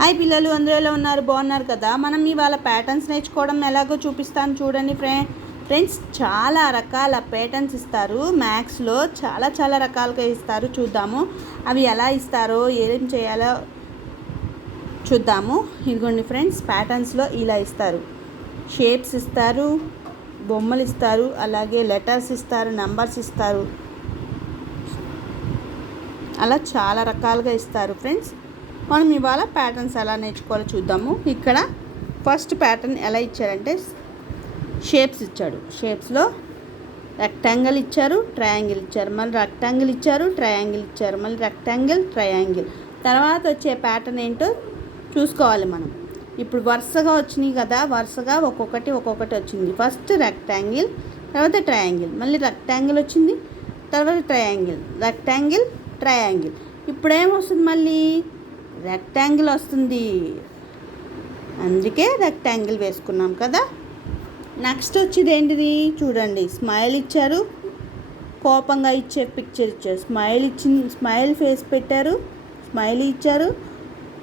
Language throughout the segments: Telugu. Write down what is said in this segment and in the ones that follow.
హాయ్ పిల్లలు, అందరూ ఎలా ఉన్నారు? బాగున్నారు కదా? మనం ఇవాళ ప్యాటర్న్స్ నేర్చుకోవడం ఎలాగో చూపిస్తాను చూడండి ఫ్రెండ్స్. చాలా రకాల ప్యాటర్న్స్ ఇస్తారు మ్యాథ్స్లో, చాలా రకాలుగా ఇస్తారు. చూద్దాము అవి ఎలా ఇస్తారో, ఏం చేయాలో చూద్దాము. ఇదిగోండి ఫ్రెండ్స్, ప్యాటర్న్స్లో ఇలా ఇస్తారు. షేప్స్ ఇస్తారు, బొమ్మలు ఇస్తారు, అలాగే లెటర్స్ ఇస్తారు, నంబర్స్ ఇస్తారు. అలా చాలా రకాలుగా ఇస్తారు ఫ్రెండ్స్. మనం ఇవాళ ప్యాటర్న్స్ ఎలా నేర్చుకోవాలో చూద్దాము. ఇక్కడ ఫస్ట్ ప్యాటర్న్ ఎలా ఇచ్చారంటే షేప్స్ ఇచ్చాడు. షేప్స్లో రెక్టాంగిల్ ఇచ్చారు, ట్రయాంగిల్ ఇచ్చారు, మళ్ళీ రెక్టాంగిల్ ఇచ్చారు, ట్రయాంగిల్ ఇచ్చారు, మళ్ళీ రెక్టాంగిల్, ట్రయాంగిల్. తర్వాత వచ్చే ప్యాటర్న్ ఏంటో చూసుకోవాలి మనం. ఇప్పుడు వరుసగా వచ్చినాయి కదా, వరుసగా ఒక్కొక్కటి వచ్చింది. ఫస్ట్ రెక్టాంగిల్, తర్వాత ట్రయాంగిల్, మళ్ళీ రెక్టాంగిల్ వచ్చింది, తర్వాత ట్రయాంగిల్, రెక్టాంగిల్, ట్రయాంగిల్. ఇప్పుడు ఏమొస్తుంది? మళ్ళీ రెక్టాంగిల్ వస్తుంది. అందుకే రెక్టాంగిల్ వేసుకున్నాం కదా. నెక్స్ట్ వచ్చేది ఏంటిది చూడండి. స్మైల్ ఇచ్చారు, కోపంగా ఇచ్చే పిక్చర్ ఇచ్చారు. స్మైల్ ఫేస్ పెట్టారు, స్మైల్ ఇచ్చారు,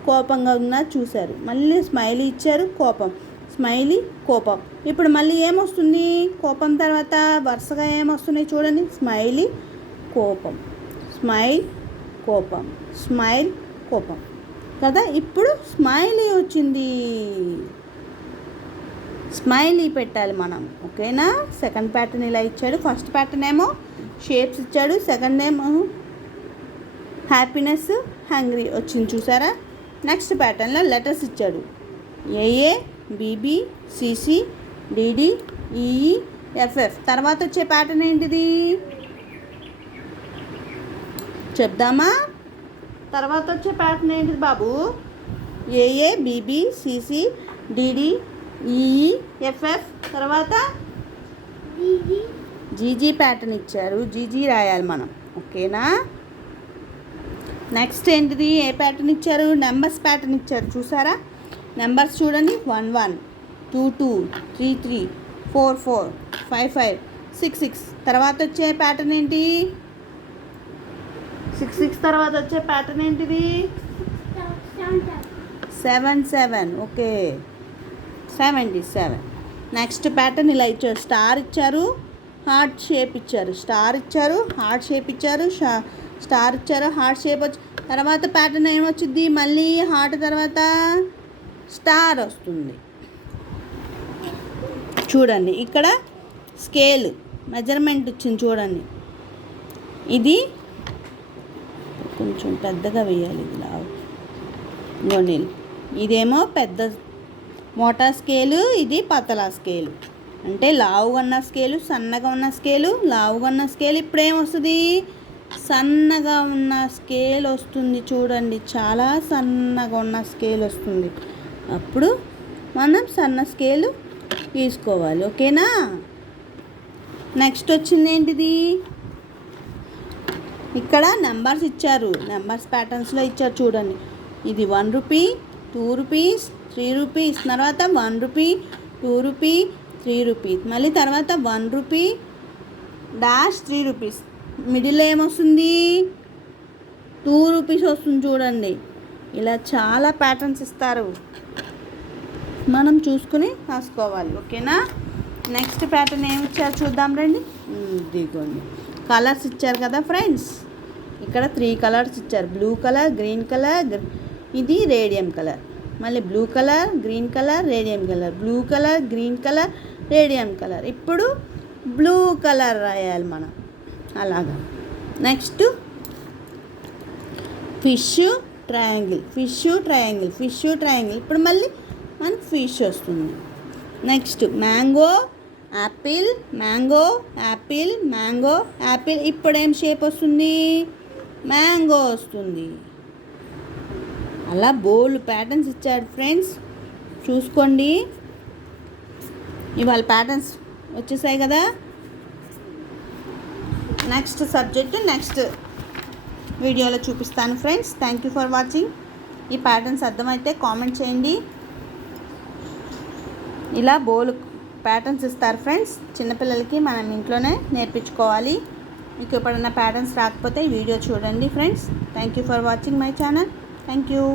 కోపంగా ఉన్నా చూశారు. మళ్ళీ స్మైల్ ఇచ్చారు, కోపం, స్మైలీ, కోపం. ఇప్పుడు మళ్ళీ ఏమొస్తుంది? కోపం తర్వాత వరుసగా ఏమొస్తున్నాయి చూడండి. స్మైలీ, కోపం, స్మైల్, కోపం, స్మైల్, కోపం కదా. ఇప్పుడు స్మైలీ వచ్చింది. స్మైలీ పెట్టాలి మనం, ఓకేనా. సెకండ్ ప్యాటర్న్ ఇలా ఇచ్చాడు. ఫస్ట్ ప్యాటర్న్ ఏమో షేప్స్ ఇచ్చాడు, సెకండ్ ఏమో హ్యాపీనెస్, హంగ్రీ వచ్చింది చూసారా. నెక్స్ట్ ప్యాటర్న్లో లెటర్స్ ఇచ్చాడు. A A, B B, C C, D D, E E, F F. తర్వాత వచ్చే ప్యాటర్న్ ఏంటిది చెప్దామా? తర్వాత వచ్చే ప్యాటర్న్ ఏంటిది బాబు? A A, B B, C C, D D, E E, F F. తర్వాత జీజీ ప్యాటర్న్ ఇచ్చారు. జీజీ రాయాలి మనం, ఓకేనా. నెక్స్ట్ ఏంటిది? ఏ ప్యాటర్న్ ఇచ్చారు? నెంబర్స్ ప్యాటర్న్ ఇచ్చారు చూసారా. నెంబర్స్ చూడండి. 1 1, 2 2, 3 3, 4 4, 5 5, 6 6. తర్వాత వచ్చే ప్యాటర్న్ ఏంటి? 6 6 తర్వాత వచ్చే ప్యాటర్న్ ఏంటిది? 7 7, ఓకే, 77. నెక్స్ట్ ప్యాటర్న్ ఇలా ఇచ్చారు. స్టార్ ఇచ్చారు, హార్ట్ షేప్ ఇచ్చారు. స్టార్ ఇచ్చారు, హార్ట్ షేప్ ఇచ్చారు, స్టార్ ఇచ్చారు, హార్ట్ షేప్ వచ్చి తర్వాత ప్యాటర్న్ ఏమొచ్చింది? మళ్ళీ హార్ట్ తర్వాత స్టార్ వస్తుంది. చూడండి ఇక్కడ స్కేల్ మెజర్మెంట్ వచ్చింది చూడండి. ఇది కొంచెం పెద్దగా వేయాలి, ఇది లావు గొన్నీలు. ఇదేమో పెద్ద మోటా స్కేలు, ఇది పతలా స్కేలు. అంటే లావుగా ఉన్న స్కేలు, సన్నగా ఉన్న స్కేలు, లావుగా ఉన్న స్కేల్. ఇప్పుడు ఏమొస్తుంది? సన్నగా ఉన్న స్కేల్ వస్తుంది చూడండి. చాలా సన్నగా ఉన్న స్కేల్ వస్తుంది. అప్పుడు మనం సన్న స్కేలు తీసుకోవాలి, ఓకేనా. నెక్స్ట్ వచ్చింది ఏంటిది? ఇక్కడ నెంబర్స్ ఇచ్చారు. నెంబర్స్ ప్యాటర్న్స్లో ఇచ్చారు చూడండి. ఇది 1 రూపీ, 2 రూపీస్, 3 రూపీస్. తర్వాత 1 రూపీ, 2 రూపీ, 3 రూపీస్. మళ్ళీ తర్వాత 1 రూపీ డాష్ 3 రూపీస్. మిడిల్లో ఏమొస్తుంది? 2 రూపీస్ వస్తుంది చూడండి. ఇలా చాలా ప్యాటర్న్స్ ఇస్తారు, మనం చూసుకుని రాసుకోవాలి, ఓకేనా. నెక్స్ట్ ప్యాటర్న్ ఏమి ఇచ్చారు చూద్దాం రండి. ఇదిగోండి కలర్స్ ఇచ్చారు కదా ఫ్రెండ్స్. ఇక్కడ 3 కలర్స్ ఇచ్చారు. బ్లూ కలర్, గ్రీన్ కలర్, ఇది రేడియం కలర్. మళ్ళీ blue colour, green colour, radium colour, blue colour, green colour, radium colour. ఇప్పుడు బ్లూ కలర్ రాయాలి మనం, అలాగా. Next fish, triangle, fish, triangle, fish, triangle. ఇప్పుడు మళ్ళీ మనకి ఫిష్ వస్తుంది. Next mango, Apple, mango, Apple, mango, Apple. ఇప్పుడు ఏం షేప్ వస్తుంది? మ్యాంగో వస్తుంది. అలా బోల్డ్ ప్యాటర్న్స్ ఇచ్చాడు ఫ్రెండ్స్, చూసుకోండి. ఇవాళ ప్యాటర్న్స్ వచ్చేసాయి కదా. నెక్స్ట్ సబ్జెక్ట్ నెక్స్ట్ వీడియోలో చూపిస్తాను friends. Thank you for watching. ఈ ప్యాటర్న్స్ అర్థమైతే కామెంట్ చేయండి. ఇలా బోల్ ప్యాటర్న్స్ ఇస్తారు ఫ్రెండ్స్. చిన్నపిల్లలకి మనం ఇంట్లోనే నేర్పించుకోవాలి. మీకు ఎప్పుడైనా ప్యాటర్న్స్ రాకపోతే వీడియో చూడండి friends. Thank you for watching my channel. Thank you.